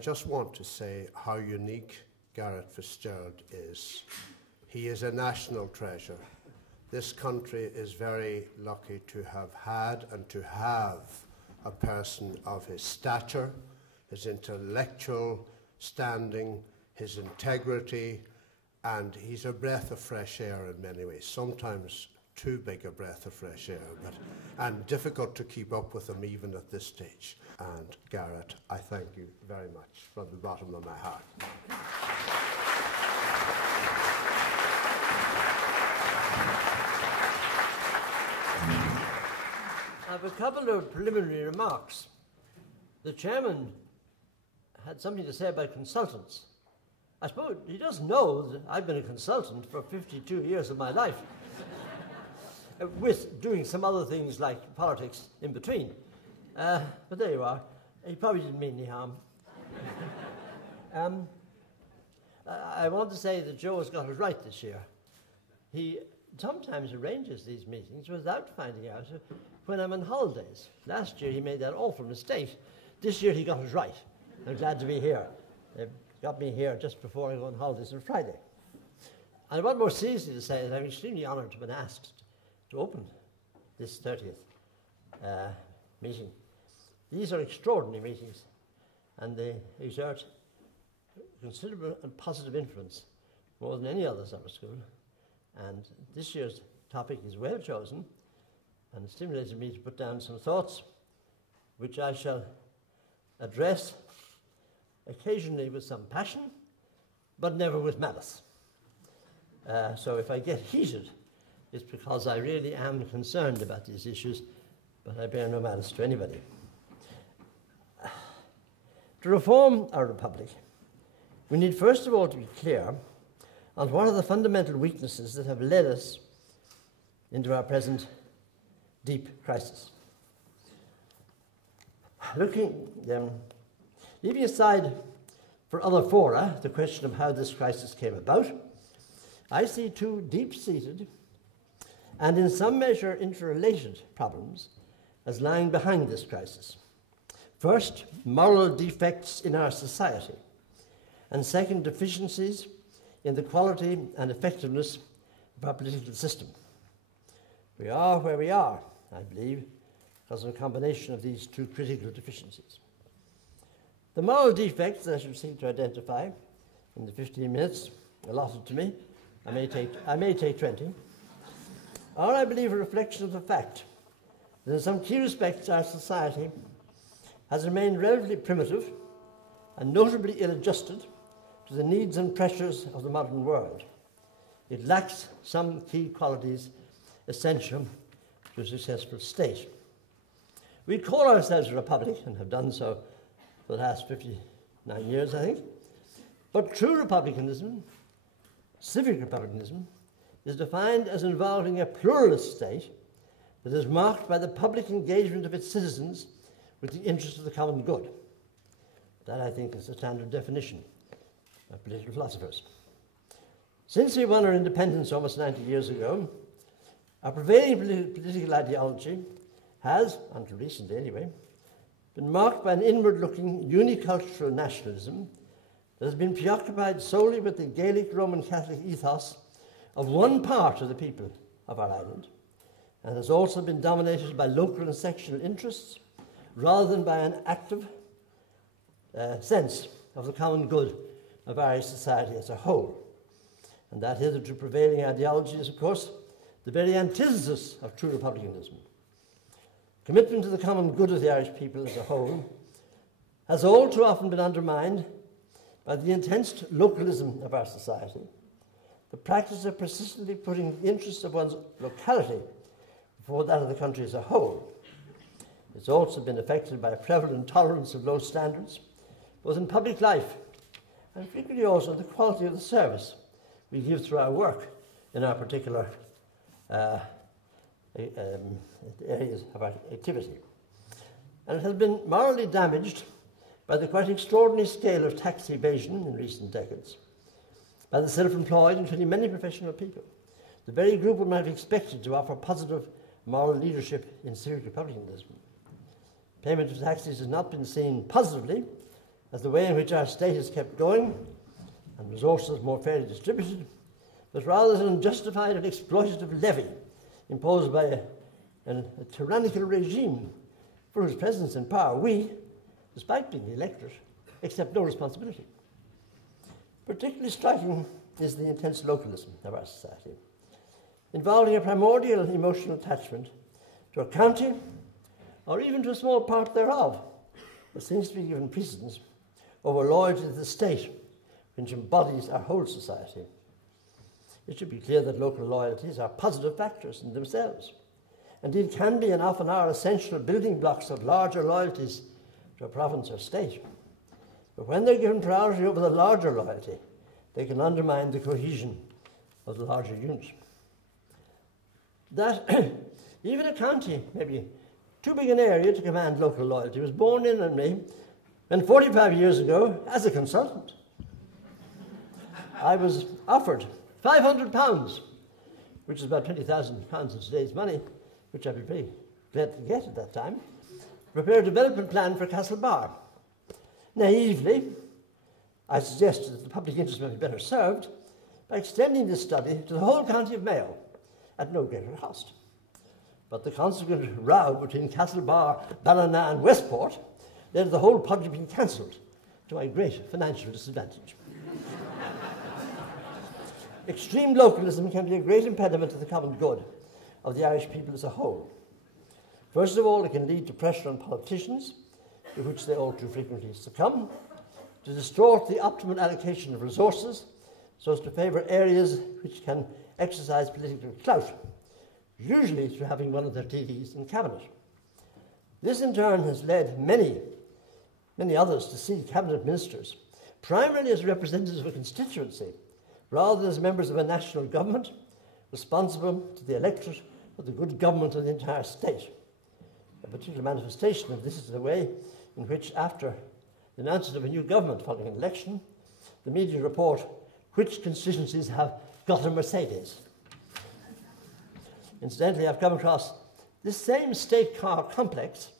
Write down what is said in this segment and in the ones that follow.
just want to say how unique Garret Fitzgerald is. He is a national treasure. This country is very lucky to have had and to have a person of his stature, his intellectual standing, his integrity, and he's a breath of fresh air in many ways, sometimes too big a breath of fresh air, and difficult to keep up with him even at this stage. And Garret, I thank you very much from the bottom of my heart. I have a couple of preliminary remarks. The chairman had something to say about consultants. I suppose he doesn't know that I've been a consultant for 52 years of my life, with doing some other things like politics in between. But there you are. He probably didn't mean any harm. I want to say that Joe has got it right this year. He sometimes arranges these meetings without finding out when I'm on holidays. Last year he made that awful mistake. This year he got it right. I'm glad to be here. They got me here just before I go on holidays on Friday. And I want more seriously to say that I'm extremely honoured to have been asked to open this 30th meeting. These are extraordinary meetings, and they exert considerable and positive influence, more than any other summer school. And this year's topic is well chosen, and it stimulated me to put down some thoughts, which I shall address occasionally with some passion, but never with malice. So if I get heated, it's because I really am concerned about these issues, but I bear no malice to anybody. To reform our republic, we need first of all to be clear on what are the fundamental weaknesses that have led us into our present deep crisis. Leaving aside for other fora the question of how this crisis came about, I see two deep-seated and in some measure interrelated problems as lying behind this crisis. First, moral defects in our society, and second, deficiencies in the quality and effectiveness of our political system. We are where we are, I believe, because of a combination of these two critical deficiencies. The moral defects that I should seek to identify in the 15 minutes allotted to me, I may take 20, are, I believe, a reflection of the fact that in some key respects our society has remained relatively primitive and notably ill-adjusted to the needs and pressures of the modern world. It lacks some key qualities essential to a successful state. We call ourselves a republic and have done so for the last 59 years, I think. But true republicanism, civic republicanism, is defined as involving a pluralist state that is marked by the public engagement of its citizens with the interests of the common good. That, I think, is the standard definition of political philosophers. Since we won our independence almost 90 years ago, our prevailing political ideology has, until recently anyway, been marked by an inward-looking unicultural nationalism that has been preoccupied solely with the Gaelic Roman Catholic ethos of one part of the people of our island, and has also been dominated by local and sectional interests rather than by an active sense of the common good of Irish society as a whole. And that hitherto prevailing ideology is, of course, the very antithesis of true republicanism. Commitment to the common good of the Irish people as a whole has all too often been undermined by the intense localism of our society, the practice of persistently putting the interests of one's locality before that of the country as a whole. It's also been affected by a prevalent tolerance of low standards, both in public life and frequently also in the quality of the service we give through our work in our particular areas of our activity. And it has been morally damaged by the quite extraordinary scale of tax evasion in recent decades, by the self-employed, including many professional people, the very group one might have expected to offer positive moral leadership in civic republicanism. Payment of taxes has not been seen positively as the way in which our state is kept going and resources more fairly distributed, but rather as an unjustified and exploitative levy imposed by a tyrannical regime for whose presence in power we, despite being the electorate, accept no responsibility. Particularly striking is the intense localism of our society, involving a primordial emotional attachment to a county or even to a small part thereof, that seems to be given precedence over loyalty to the state, which embodies our whole society. It should be clear that local loyalties are positive factors in themselves. Indeed, can be and often are essential building blocks of larger loyalties to a province or state. But when they're given priority over the larger loyalty, they can undermine the cohesion of the larger unit. That even a county may be too big an area to command local loyalty was borne in on me when 45 years ago, as a consultant, I was offered £500, which is about £20,000 in today's money, which I'd be very glad to get at that time, to prepare a development plan for Castlebar. Naively, I suggested that the public interest might be better served by extending this study to the whole county of Mayo at no greater cost. But the consequent row between Castlebar, Ballina and Westport led to the whole project being cancelled, to my great financial disadvantage. Extreme localism can be a great impediment to the common good of the Irish people as a whole. First of all, it can lead to pressure on politicians, to which they all too frequently succumb, to distort the optimal allocation of resources so as to favour areas which can exercise political clout, usually through having one of their TDs in cabinet. This in turn has led many others to see cabinet ministers primarily as representatives of a constituency rather than as members of a national government responsible to the electorate for the good government of the entire state. A particular manifestation of this is the way in which, after the announcement of a new government following an election, the media report which constituencies have got a Mercedes. Incidentally, I've come across this same state car complex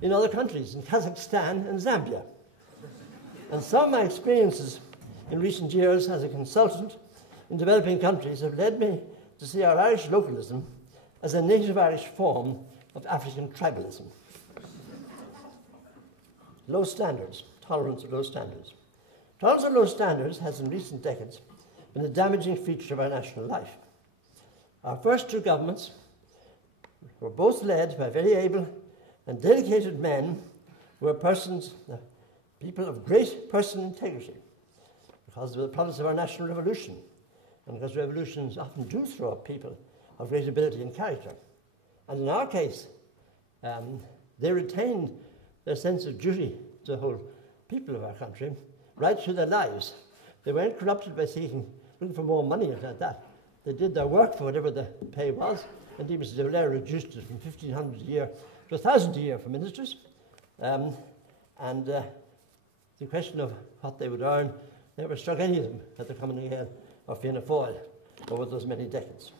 in other countries, in Kazakhstan and Zambia. And some of my experiences in recent years as a consultant in developing countries have led me to see our Irish localism as a native Irish form of African tribalism. Low standards, tolerance of low standards. Tolerance of low standards has in recent decades been a damaging feature of our national life. Our first two governments were both led by very able and dedicated men who were people of great personal integrity, because of the products of our national revolution, and because revolutions often do throw up people of great ability and character. And in our case, they retained their sense of duty to the whole people of our country right through their lives. They weren't corrupted by looking for more money and like that. They did their work for whatever the pay was, and even Mr. de Valera reduced it from 1,500 a year to 1,000 a year for ministers. The question of what they would earn never struck any of them at the Common Gael or Fianna Fáil over those many decades.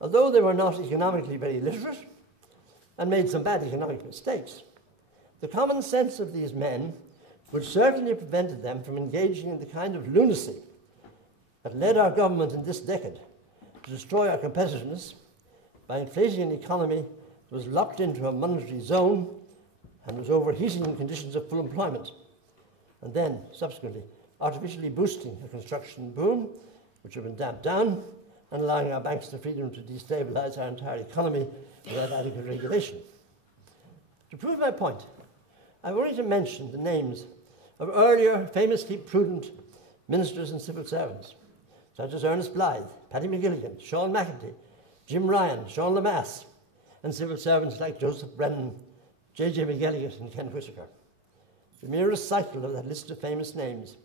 Although they were not economically very literate and made some bad economic mistakes, the common sense of these men would certainly have prevented them from engaging in the kind of lunacy that led our government in this decade to destroy our competitiveness by inflating an economy that was locked into a monetary zone and was overheating in conditions of full employment, and then, subsequently, artificially boosting a construction boom, which had been damped down, and allowing our banks the freedom to destabilise our entire economy without adequate regulation. To prove my point, I've already to mention the names of earlier famously prudent ministers and civil servants, such as Ernest Blythe, Paddy McGilligan, Sean McEntee, Jim Ryan, Sean Lamass, and civil servants like Joseph Brennan, J.J. McGilligan, and Ken Whittaker. The mere recital of that list of famous names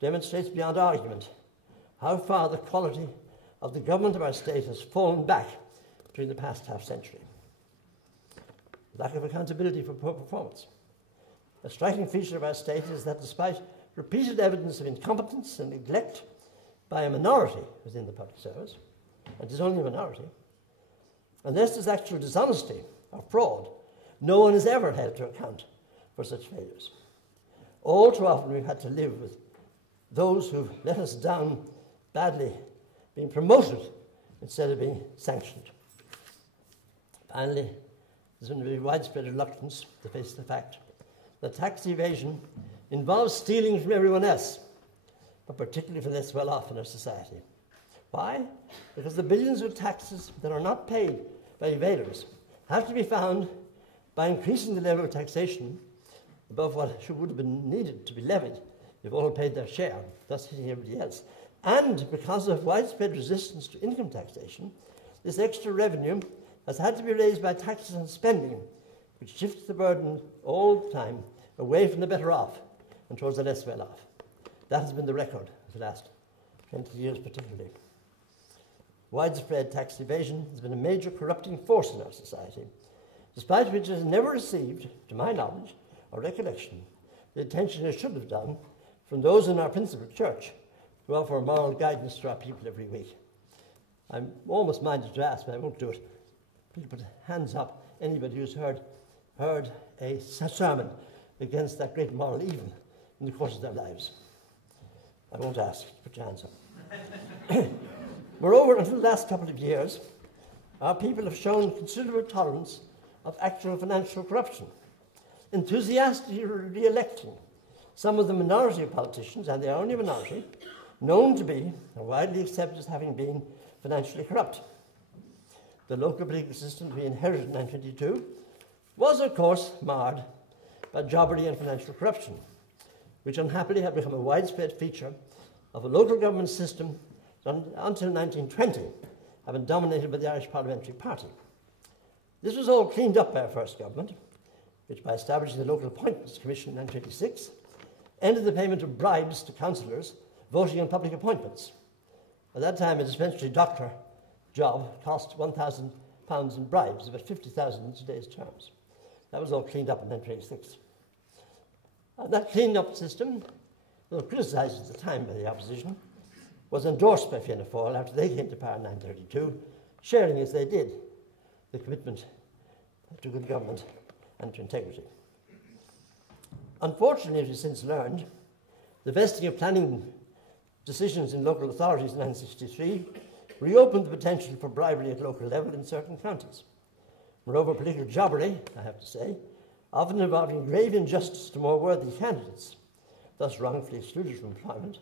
demonstrates beyond argument how far the quality of the government of our state has fallen back during the past half-century. Lack of accountability for poor performance. A striking feature of our state is that despite repeated evidence of incompetence and neglect by a minority within the public service, and it is only a minority, unless there's actual dishonesty or fraud, no one is ever held to account for such failures. All too often we've had to live with those who've let us down badly being promoted instead of being sanctioned. Finally, there's been a very widespread reluctance to face the fact that tax evasion involves stealing from everyone else, but particularly from those well-off in our society. Why? Because the billions of taxes that are not paid by evaders have to be found by increasing the level of taxation above what would have been needed to be levied if all paid their share, thus hitting everybody else. And because of widespread resistance to income taxation, this extra revenue has had to be raised by taxes and spending, which shifts the burden all the time away from the better off and towards the less well off. That has been the record of the last 20 years particularly. Widespread tax evasion has been a major corrupting force in our society, despite which it has never received, to my knowledge or recollection, the attention it should have done from those in our principal church who offer moral guidance to our people every week. I'm almost minded to ask, but I won't do it. Please put hands up, anybody who's heard a sermon against that great moral evil in the course of their lives. I won't ask, put your hands up. Moreover, until the last couple of years, our people have shown considerable tolerance of actual financial corruption, enthusiastically re-electing some of the minority of politicians, and they are only a minority, known to be and widely accepted as having been financially corrupt. The local political system we inherited in 1922 was, of course, marred by jobbery and financial corruption, which unhappily had become a widespread feature of a local government system until 1920, having been dominated by the Irish Parliamentary Party. This was all cleaned up by our first government, which by establishing the Local Appointments Commission in 1926, ended the payment of bribes to councillors voting on public appointments. At that time, a dispensary doctor job cost £1,000 in bribes, about 50,000 in today's terms. That was all cleaned up in 1926. That cleaned up system, though criticised at the time by the opposition, was endorsed by Fianna Fáil after they came to power in 1932, sharing as they did the commitment to good government and to integrity. Unfortunately, as we've since learned, the vesting of planning decisions in local authorities in 1963 reopened the potential for bribery at local level in certain counties. Moreover, political jobbery, I have to say, often involving grave injustice to more worthy candidates, thus wrongfully excluded from employment,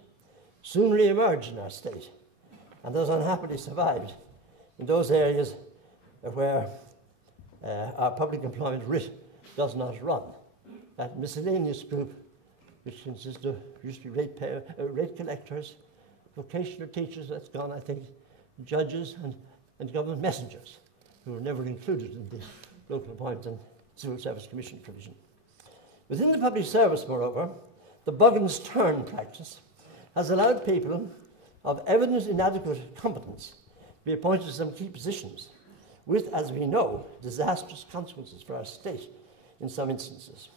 soon re-emerged in our state, and thus unhappily survived in those areas where our public employment writ does not run. That miscellaneous group, which consists of used to be rate collectors, vocational teachers, that's gone, I think, judges and government messengers, who were never included in the local appointment and civil service commission provision. Within the public service, moreover, the Buggins turn practice has allowed people of evident inadequate competence to be appointed to some key positions, with, as we know, disastrous consequences for our state in some instances.